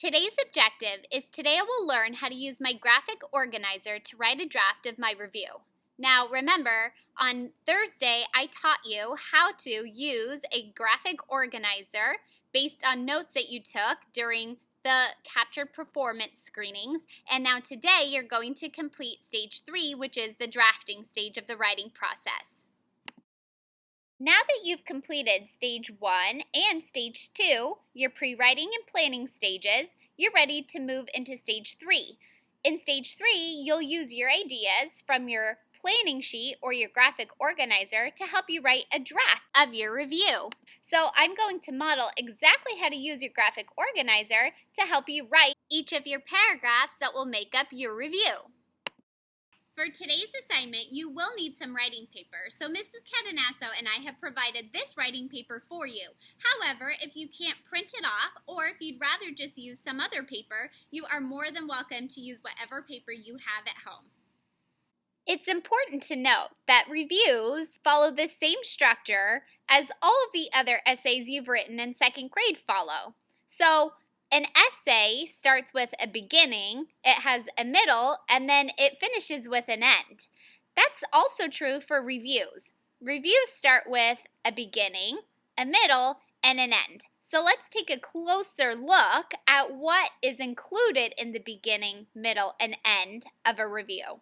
Today's objective is today I will learn how to use my graphic organizer to write a draft of my review. Now remember, on Thursday I taught you how to use a graphic organizer based on notes that you took during the captured performance screenings, and now today you're going to complete stage 3, which is the drafting stage of the writing process. Now that you've completed stage 1 and stage 2, your pre-writing and planning stages, you're ready to move into stage 3. In stage 3, you'll use your ideas from your planning sheet or your graphic organizer to help you write a draft of your review. So I'm going to model exactly how to use your graphic organizer to help you write each of your paragraphs that will make up your review. For today's assignment, you will need some writing paper. So Mrs. Cadanasso and I have provided this writing paper for you. However, if you can't print it off, or if you'd rather just use some other paper, you are more than welcome to use whatever paper you have at home. It's important to note that reviews follow the same structure as all of the other essays you've written in second grade follow. So an essay starts with a beginning, it has a middle, and then it finishes with an end. That's also true for reviews. Reviews start with a beginning, a middle, and an end. So let's take a closer look at what is included in the beginning, middle, and end of a review.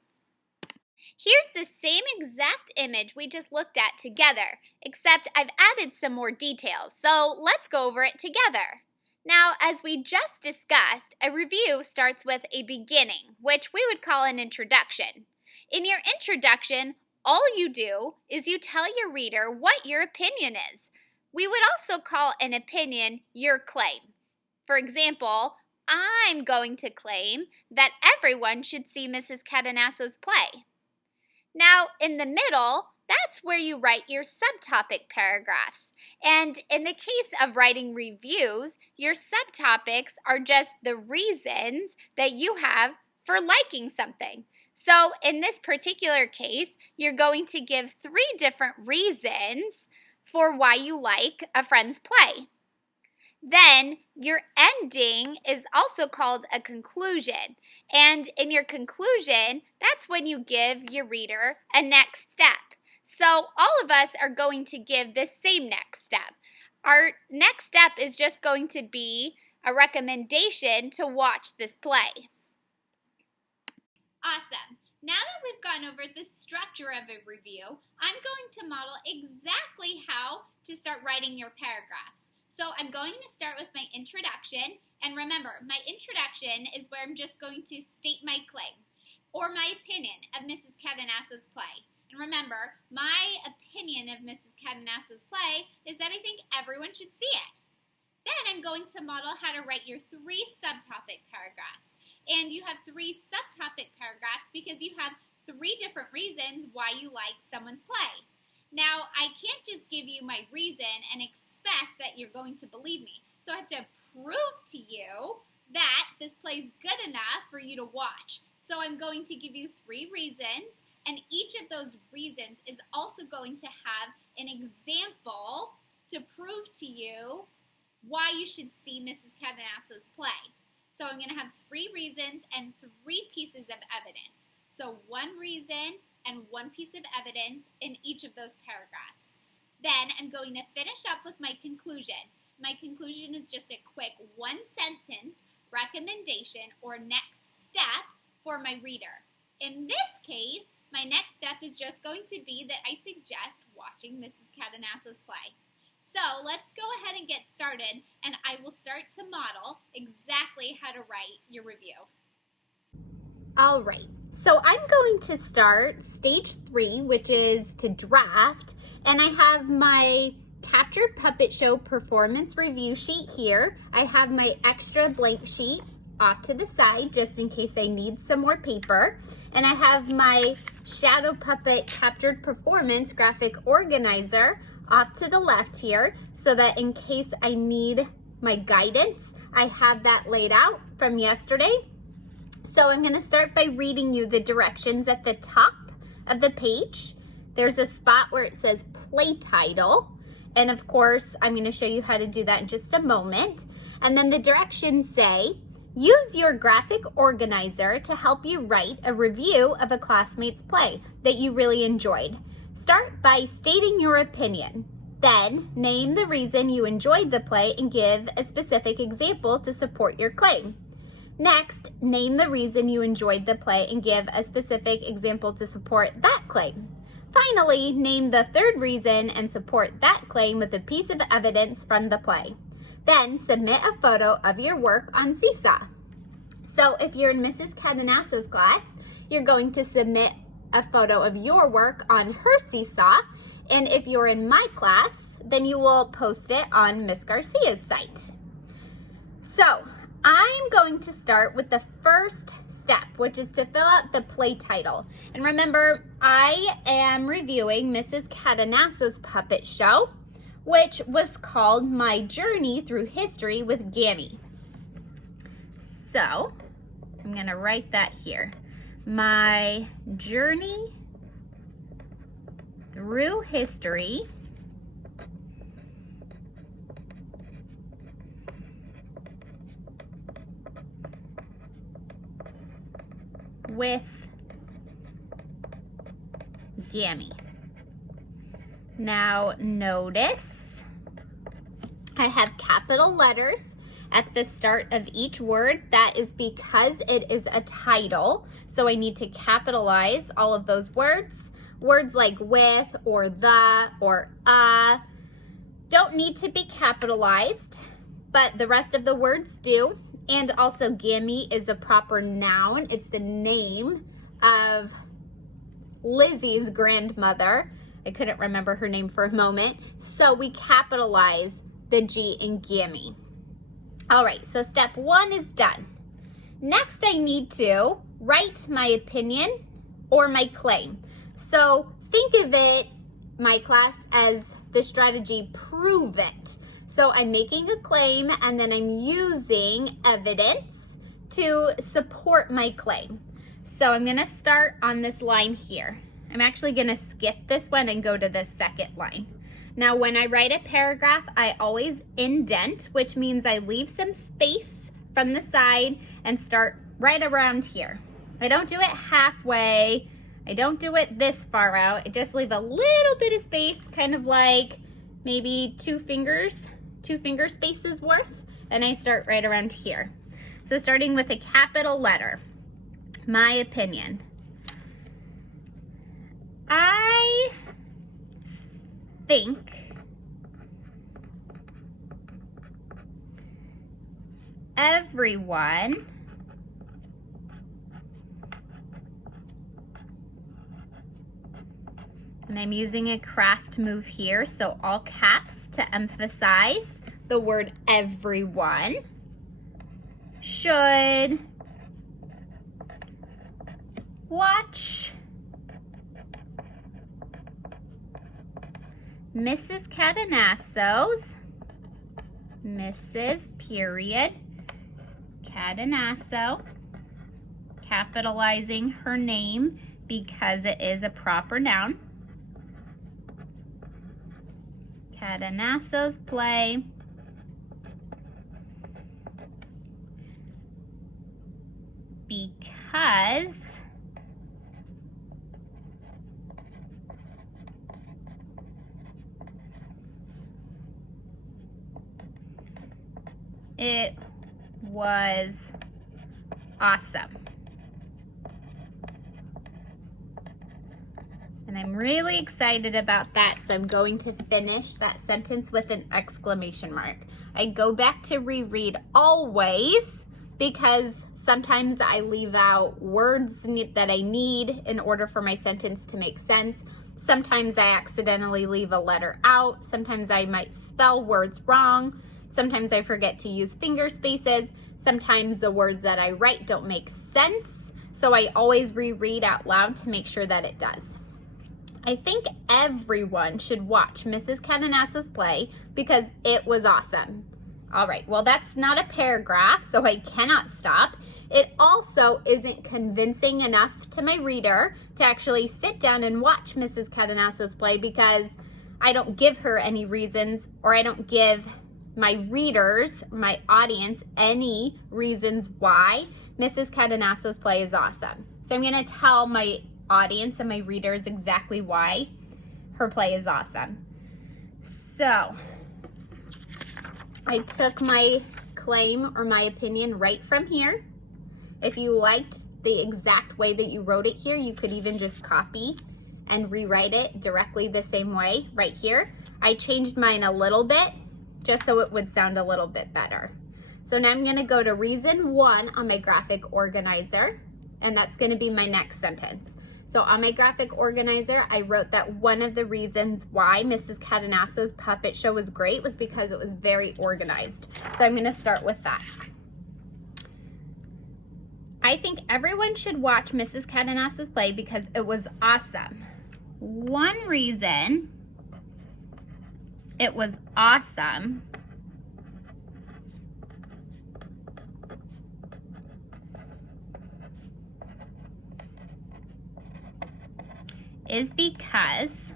Here's the same exact image we just looked at together, except I've added some more details. So let's go over it together. Now, as we just discussed, a review starts with a beginning, which we would call an introduction. In your introduction, all you do is you tell your reader what your opinion is. We would also call an opinion your claim. For example, I'm going to claim that everyone should see Mrs. Cadenasso's play. Now, in the middle, that's where you write your subtopic paragraphs. And in the case of writing reviews, your subtopics are just the reasons that you have for liking something. So in this particular case, you're going to give 3 different reasons for why you like a friend's play. Then your ending is also called a conclusion. And in your conclusion, that's when you give your reader a next step. So all of us are going to give this same next step. Our next step is just going to be a recommendation to watch this play. Awesome. Now that we've gone over the structure of a review, I'm going to model exactly how to start writing your paragraphs. So I'm going to start with my introduction. And remember, my introduction is where I'm just going to state my claim or my opinion of Mrs. Cadenasso's play. And remember, my opinion of Mrs. Cadenasso's play is that I think everyone should see it. Then I'm going to model how to write your 3 subtopic paragraphs. And you have 3 subtopic paragraphs because you have 3 different reasons why you like someone's play. Now, I can't just give you my reason and expect that you're going to believe me. So I have to prove to you that this play is good enough for you to watch. So I'm going to give you 3 reasons. And each of those reasons is also going to have an example to prove to you why you should see Mrs. Cadenasso's play. So I'm going to have 3 reasons and 3 pieces of evidence. So 1 reason and 1 piece of evidence in each of those paragraphs. Then I'm going to finish up with my conclusion. My conclusion is just a quick 1-sentence recommendation or next step for my reader. In this case, my next step is just going to be that I suggest watching Mrs. Cadenasso's play. So let's go ahead and get started, and I will start to model exactly how to write your review. All right, so I'm going to start stage 3, which is to draft, and I have my Captured Puppet Show performance review sheet here. I have my extra blank sheet off to the side just in case I need some more paper. And I have my Shadow Puppet Captured Performance graphic organizer off to the left here so that in case I need my guidance, I have that laid out from yesterday. So I'm going to start by reading you the directions at the top of the page. There's a spot where it says play title. And of course, I'm going to show you how to do that in just a moment. And then the directions say, Use your graphic organizer to help you write a review of a classmate's play that you really enjoyed. Start by stating your opinion. Then, name the reason you enjoyed the play and give a specific example to support your claim. Next, name the reason you enjoyed the play and give a specific example to support that claim. Finally, name the third reason and support that claim with a piece of evidence from the play. Then, submit a photo of your work on Seesaw. So if you're in Mrs. Cadenasso's class, you're going to submit a photo of your work on her Seesaw. And if you're in my class, then you will post it on Miss Garcia's site. So I'm going to start with the first step, which is to fill out the play title. And remember, I am reviewing Mrs. Cadenasso's puppet show, which was called My Journey Through History with Gammy. So I'm going to write that here. My Journey Through History with Gammy. Now notice I have capital letters at the start of each word. That is because it is a title, so I need to capitalize all of those words. Words like with or the or don't need to be capitalized, but the rest of the words do. And also Gammy is a proper noun. It's the name of Lizzie's grandmother. I couldn't remember her name for a moment. So we capitalize the G in Gammy. All right, so step 1 is done. Next, I need to write my opinion or my claim. So think of it, my class, as the strategy prove it. So I'm making a claim and then I'm using evidence to support my claim. So I'm gonna start on this line here. I'm actually gonna skip this one and go to the second line. Now, when I write a paragraph, I always indent, which means I leave some space from the side and start right around here. I don't do it halfway. I don't do it this far out. I just leave a little bit of space, kind of like maybe two finger spaces worth, and I start right around here. So starting with a capital letter, my opinion. I think everyone and I'm using a craft move here, so all caps to emphasize the word everyone should watch Mrs. Cadenasso's, Mrs. period, Cadenasso, capitalizing her name because it is a proper noun. Cadenasso's play because it was awesome. And I'm really excited about that, so I'm going to finish that sentence with an exclamation mark. I go back to reread always because sometimes I leave out words that I need in order for my sentence to make sense. Sometimes I accidentally leave a letter out. Sometimes I might spell words wrong. Sometimes I forget to use finger spaces. Sometimes the words that I write don't make sense. So I always reread out loud to make sure that it does. I think everyone should watch Mrs. Cadenasso's play because it was awesome. All right, well, that's not a paragraph, so I cannot stop. It also isn't convincing enough to my reader to actually sit down and watch Mrs. Cadenasso's play because I don't give her any reasons, or I don't give my readers, my audience, any reasons why Mrs. Cadenasso's play is awesome. So I'm going to tell my audience and my readers exactly why her play is awesome. So I took my claim or my opinion right from here. If you liked the exact way that you wrote it here, you could even just copy and rewrite it directly the same way right here. I changed mine a little bit just so it would sound a little bit better. So now I'm going to go to reason 1 on my graphic organizer, and that's going to be my next sentence. So on my graphic organizer, I wrote that one of the reasons why Mrs. Cadenasso's puppet show was great was because it was very organized. So I'm going to start with that. I think everyone should watch Mrs. Cadenasso's play because it was awesome. One reason it was awesome is because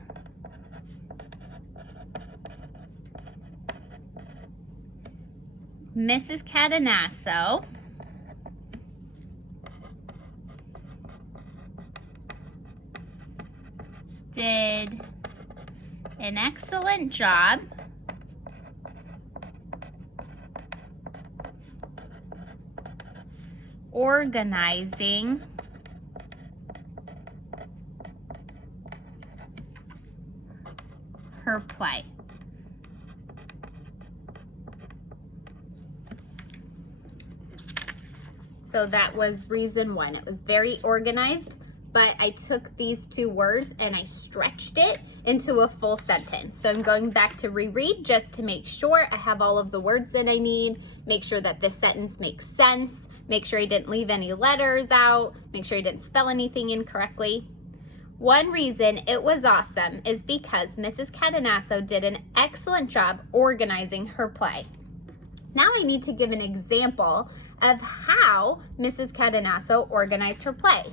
Mrs. Cadenasso did an excellent job organizing her play. So that was reason 1. It was very organized, but I took these 2 words and I stretched it into a full sentence. So I'm going back to reread just to make sure I have all of the words that I need, make sure that this sentence makes sense, make sure I didn't leave any letters out, make sure I didn't spell anything incorrectly. One reason it was awesome is because Mrs. Cadenasso did an excellent job organizing her play. Now I need to give an example of how Mrs. Cadenasso organized her play.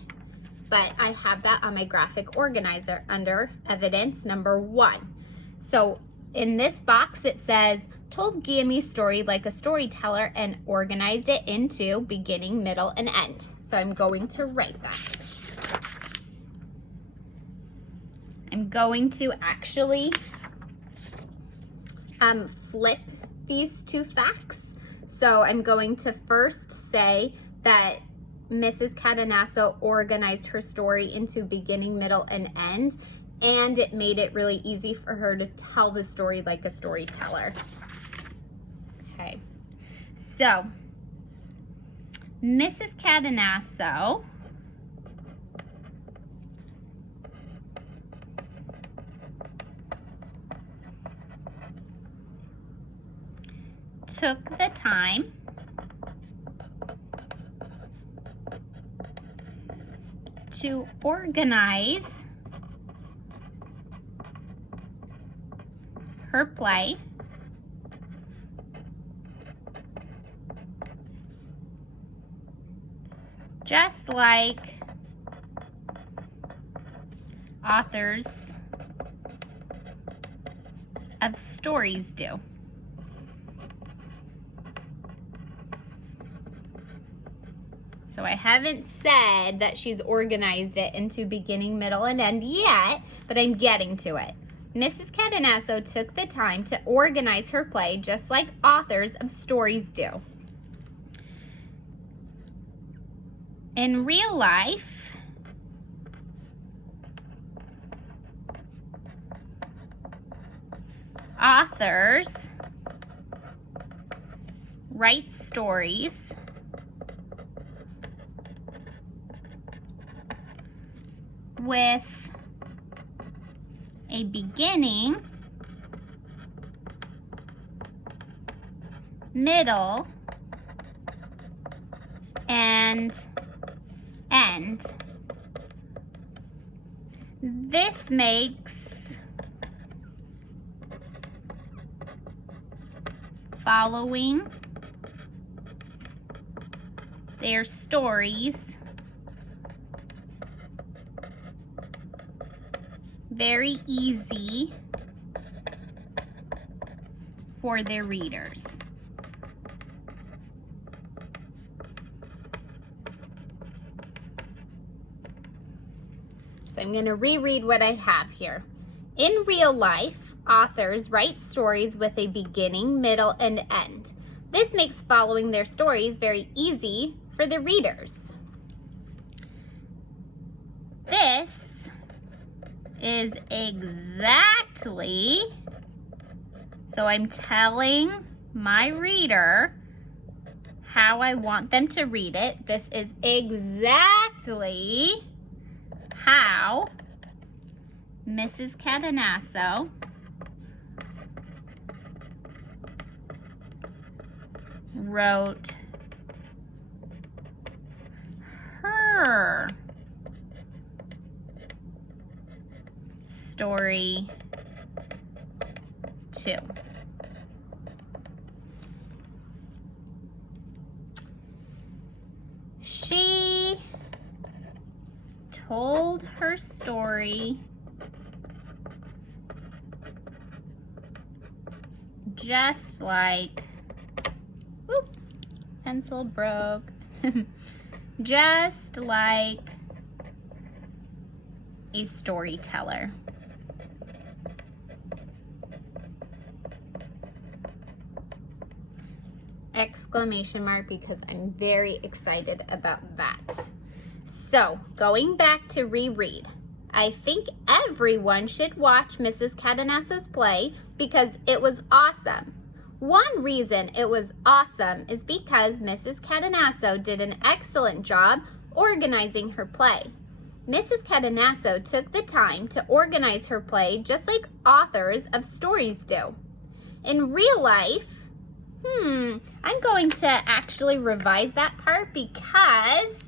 But I have that on my graphic organizer under evidence number 1. So in this box it says, told Gammy's story like a storyteller and organized it into beginning, middle, and end. So I'm going to write that. I'm going to actually flip these 2 facts. So I'm going to first say that Mrs. Cadenasso organized her story into beginning, middle, and end, and it made it really easy for her to tell the story like a storyteller. Okay, so Mrs. Cadenasso took the time to organize her play just like authors of stories do. So I haven't said that she's organized it into beginning, middle, and end yet, but I'm getting to it. Mrs. Cadenasso took the time to organize her play just like authors of stories do. In real life, authors write stories with a beginning, middle, and end. This makes following their stories very easy for their readers. So I'm going to reread what I have here. In real life, authors write stories with a beginning, middle, and end. This makes following their stories very easy for the readers. This is exactly, so I'm telling my reader how I want them to read it. This is exactly how Mrs. Cadenasso wrote her story too. She told her story just like, whoop, pencil broke, just like a storyteller. Exclamation mark, because I'm very excited about that. So, going back to reread, I think everyone should watch Mrs. Cadenasso's play because it was awesome. One reason it was awesome is because Mrs. Cadenasso did an excellent job organizing her play. Mrs. Cadenasso took the time to organize her play just like authors of stories do. In real life, I'm going to actually revise that part because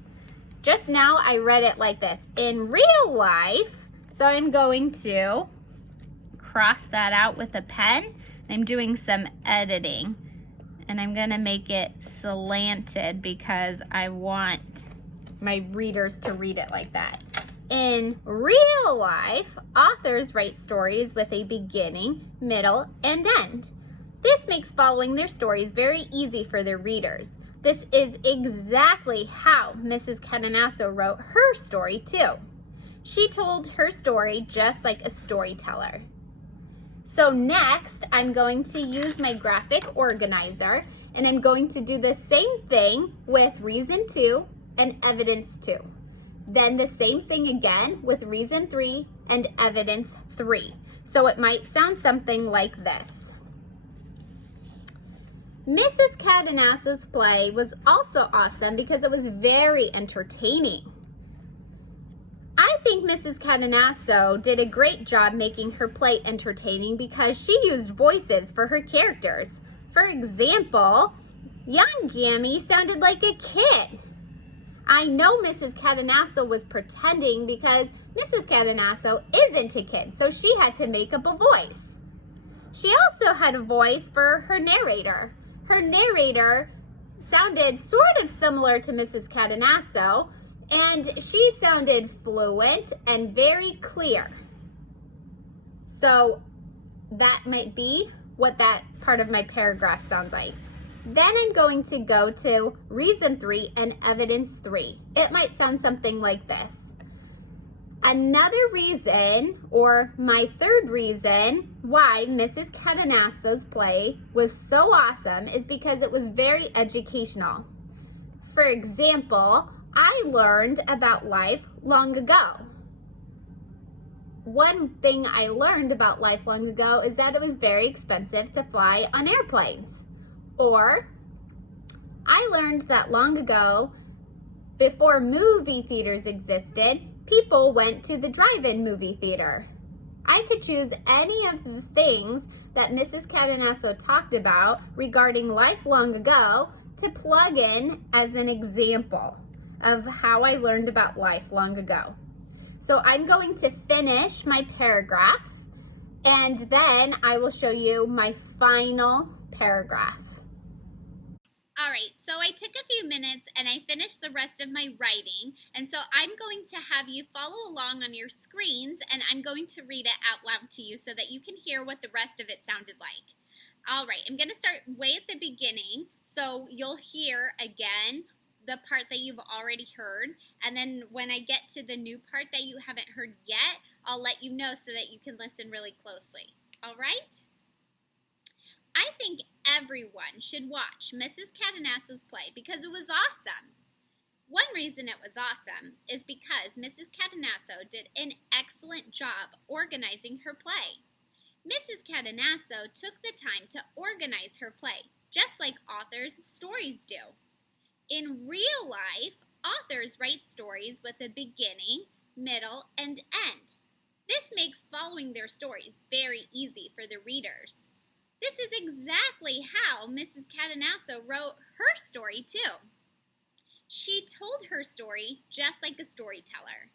just now I read it like this. In real life, so I'm going to cross that out with a pen. I'm doing some editing and I'm going to make it slanted because I want my readers to read it like that. In real life, authors write stories with a beginning, middle, and end. This makes following their stories very easy for their readers. This is exactly how Mrs. Cadenasso wrote her story too. She told her story just like a storyteller. So next, I'm going to use my graphic organizer and I'm going to do the same thing with reason 2 and evidence 2. Then the same thing again with reason 3 and evidence 3. So it might sound something like this. Mrs. Cadenasso's play was also awesome because it was very entertaining. I think Mrs. Cadenasso did a great job making her play entertaining because she used voices for her characters. For example, young Gammy sounded like a kid. I know Mrs. Cadenasso was pretending because Mrs. Cadenasso isn't a kid, so she had to make up a voice. She also had a voice for her narrator. Her narrator sounded sort of similar to Mrs. Cadenasso, and she sounded fluent and very clear. So that might be what that part of my paragraph sounds like. Then I'm going to go to reason 3 and evidence 3. It might sound something like this. Another reason, or my third reason, why Mrs. Cadenasso's play was so awesome is because it was very educational. For example, I learned about life long ago. One thing I learned about life long ago is that it was very expensive to fly on airplanes. Or, I learned that long ago, before movie theaters existed, people went to the drive-in movie theater. I could choose any of the things that Mrs. Cadenasso talked about regarding life long ago to plug in as an example of how I learned about life long ago. So I'm going to finish my paragraph and then I will show you my final paragraph. All right, so I took a few minutes and I finished the rest of my writing, and so I'm going to have you follow along on your screens and I'm going to read it out loud to you so that you can hear what the rest of it sounded like. All right, I'm going to start way at the beginning, so you'll hear again the part that you've already heard, and then when I get to the new part that you haven't heard yet, I'll let you know so that you can listen really closely. All right? I think everyone should watch Mrs. Cadenasso's play because it was awesome. One reason it was awesome is because Mrs. Cadenasso did an excellent job organizing her play. Mrs. Cadenasso took the time to organize her play, just like authors of stories do. In real life, authors write stories with a beginning, middle, and end. This makes following their stories very easy for the readers. This is exactly how Mrs. Cadenasso wrote her story, too. She told her story just like a storyteller.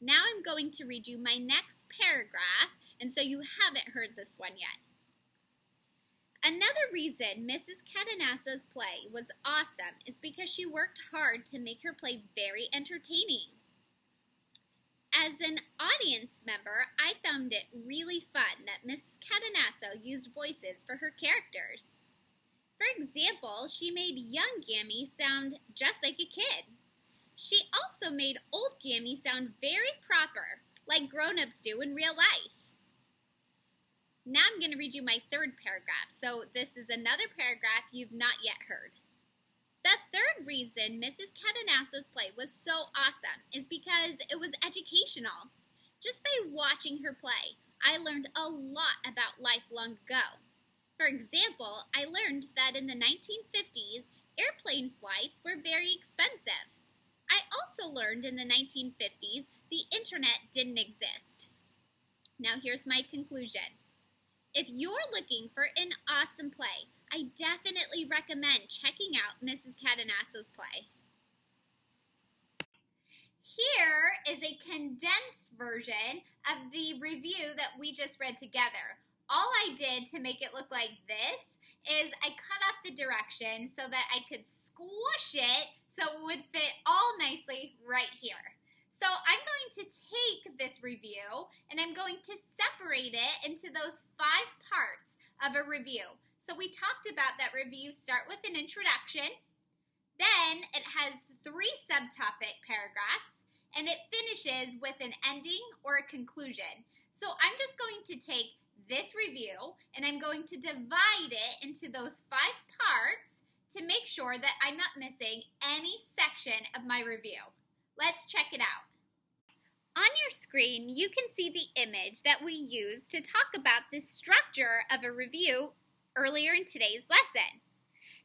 Now I'm going to read you my next paragraph, and so you haven't heard this one yet. Another reason Mrs. Cadenasso's play was awesome is because she worked hard to make her play very entertaining. As an audience member, I found it really fun that Mrs. Cadenasso used voices for her characters. For example, she made young Gammy sound just like a kid. She also made old Gammy sound very proper, like grown-ups do in real life. Now I'm going to read you my third paragraph, so this is another paragraph you've not yet heard. The third reason Mrs. Cadenasso's play was so awesome is because it was educational. Just by watching her play, I learned a lot about life long ago. For example, I learned that in the 1950s, airplane flights were very expensive. I also learned in the 1950s the internet didn't exist. Now here's my conclusion. If you're looking for an awesome play, I definitely recommend checking out Mrs. Cadenasso's play. Here is a condensed version of the review that we just read together. All I did to make it look like this is I cut off the direction so that I could squish it so it would fit all nicely right here. So I'm going to take this review and I'm going to separate it into those 5 parts of a review. So we talked about that review start with an introduction, then it has 3 subtopic paragraphs, and it finishes with an ending or a conclusion. So I'm just going to take this review and I'm going to divide it into those 5 parts to make sure that I'm not missing any section of my review. Let's check it out. On your screen, you can see the image that we used to talk about the structure of a review earlier in today's lesson.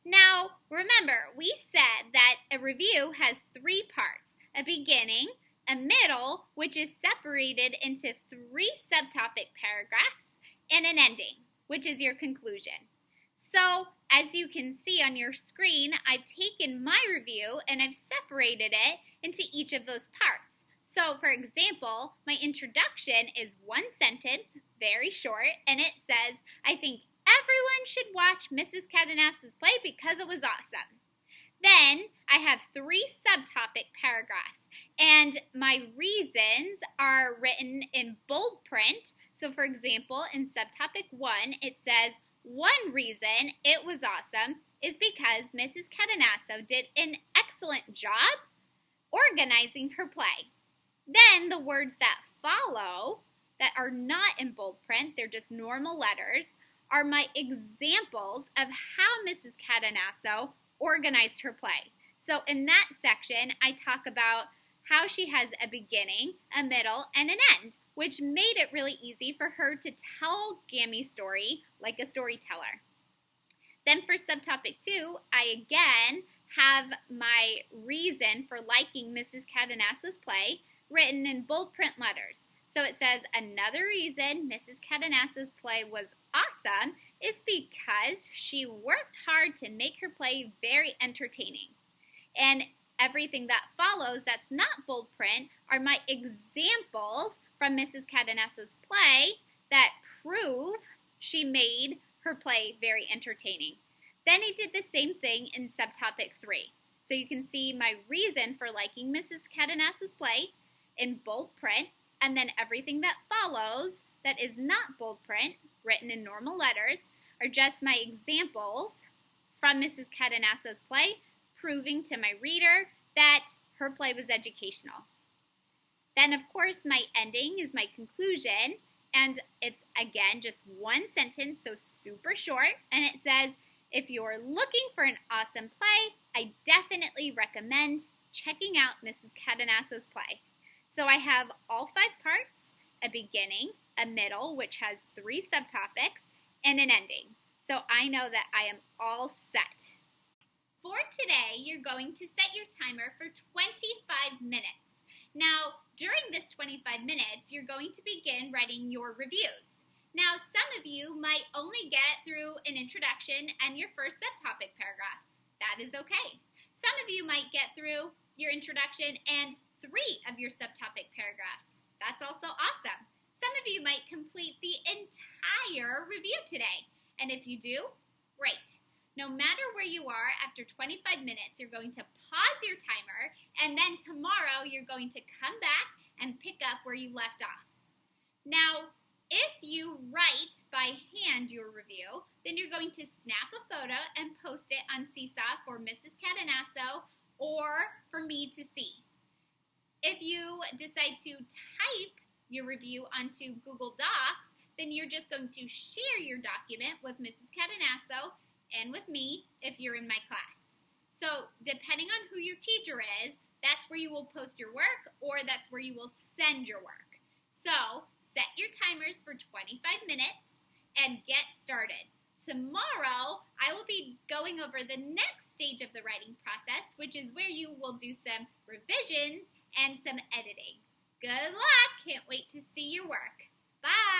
Now, remember, we said that a review has 3 parts, a beginning, a middle, which is separated into 3 subtopic paragraphs, and an ending, which is your conclusion. So, as you can see on your screen, I've taken my review and I've separated it into each of those parts. So, for example, my introduction is 1 sentence, very short, and it says, I think everyone should watch Mrs. Cadenasso's play because it was awesome. Then, I have 3 subtopic paragraphs, and my reasons are written in bold print. So, for example, in subtopic 1, it says, one reason it was awesome is because Mrs. Cadenasso did an excellent job organizing her play. Then the words that follow, that are not in bold print, they're just normal letters, are my examples of how Mrs. Cadenasso organized her play. So in that section, I talk about how she has a beginning, a middle, and an end, which made it really easy for her to tell Gammy's story like a storyteller. Then for subtopic 2, I again have my reason for liking Mrs. Cadenasso's play written in bold print letters. So it says, another reason Mrs. Cadenasso's play was awesome is because she worked hard to make her play very entertaining. And everything that follows that's not bold print are my examples from Mrs. Cadenasso's play that prove she made her play very entertaining. Then I did the same thing in subtopic 3. So you can see my reason for liking Mrs. Cadenasso's play in bold print, and then everything that follows that is not bold print, written in normal letters, are just my examples from Mrs. Cadenasso's play, proving to my reader that her play was educational. Then, of course, my ending is my conclusion, and it's, again, just one sentence, so super short, and it says, if you're looking for an awesome play, I definitely recommend checking out Mrs. Cadenasso's play. So I have all 5 parts, a beginning, a middle, which has 3 subtopics, and an ending. So I know that I am all set. For today, you're going to set your timer for 25 minutes. Now, during this 25 minutes, you're going to begin writing your reviews. Now, some of you might only get through an introduction and your first subtopic paragraph. That is okay. Some of you might get through your introduction and 3 of your subtopic paragraphs. That's also awesome. Some of you might complete the entire review today. And if you do, great. No matter where you are, after 25 minutes, you're going to pause your timer, and then tomorrow you're going to come back and pick up where you left off. Now, if you write by hand your review, then you're going to snap a photo and post it on Seesaw for Mrs. Cadenasso or for me to see. If you decide to type your review onto Google Docs, then you're just going to share your document with Mrs. Cadenasso and with me if you're in my class. So depending on who your teacher is, that's where you will post your work or that's where you will send your work. So set your timers for 25 minutes and get started. Tomorrow, I will be going over the next stage of the writing process, which is where you will do some revisions and some editing. Good luck! Can't wait to see your work. Bye!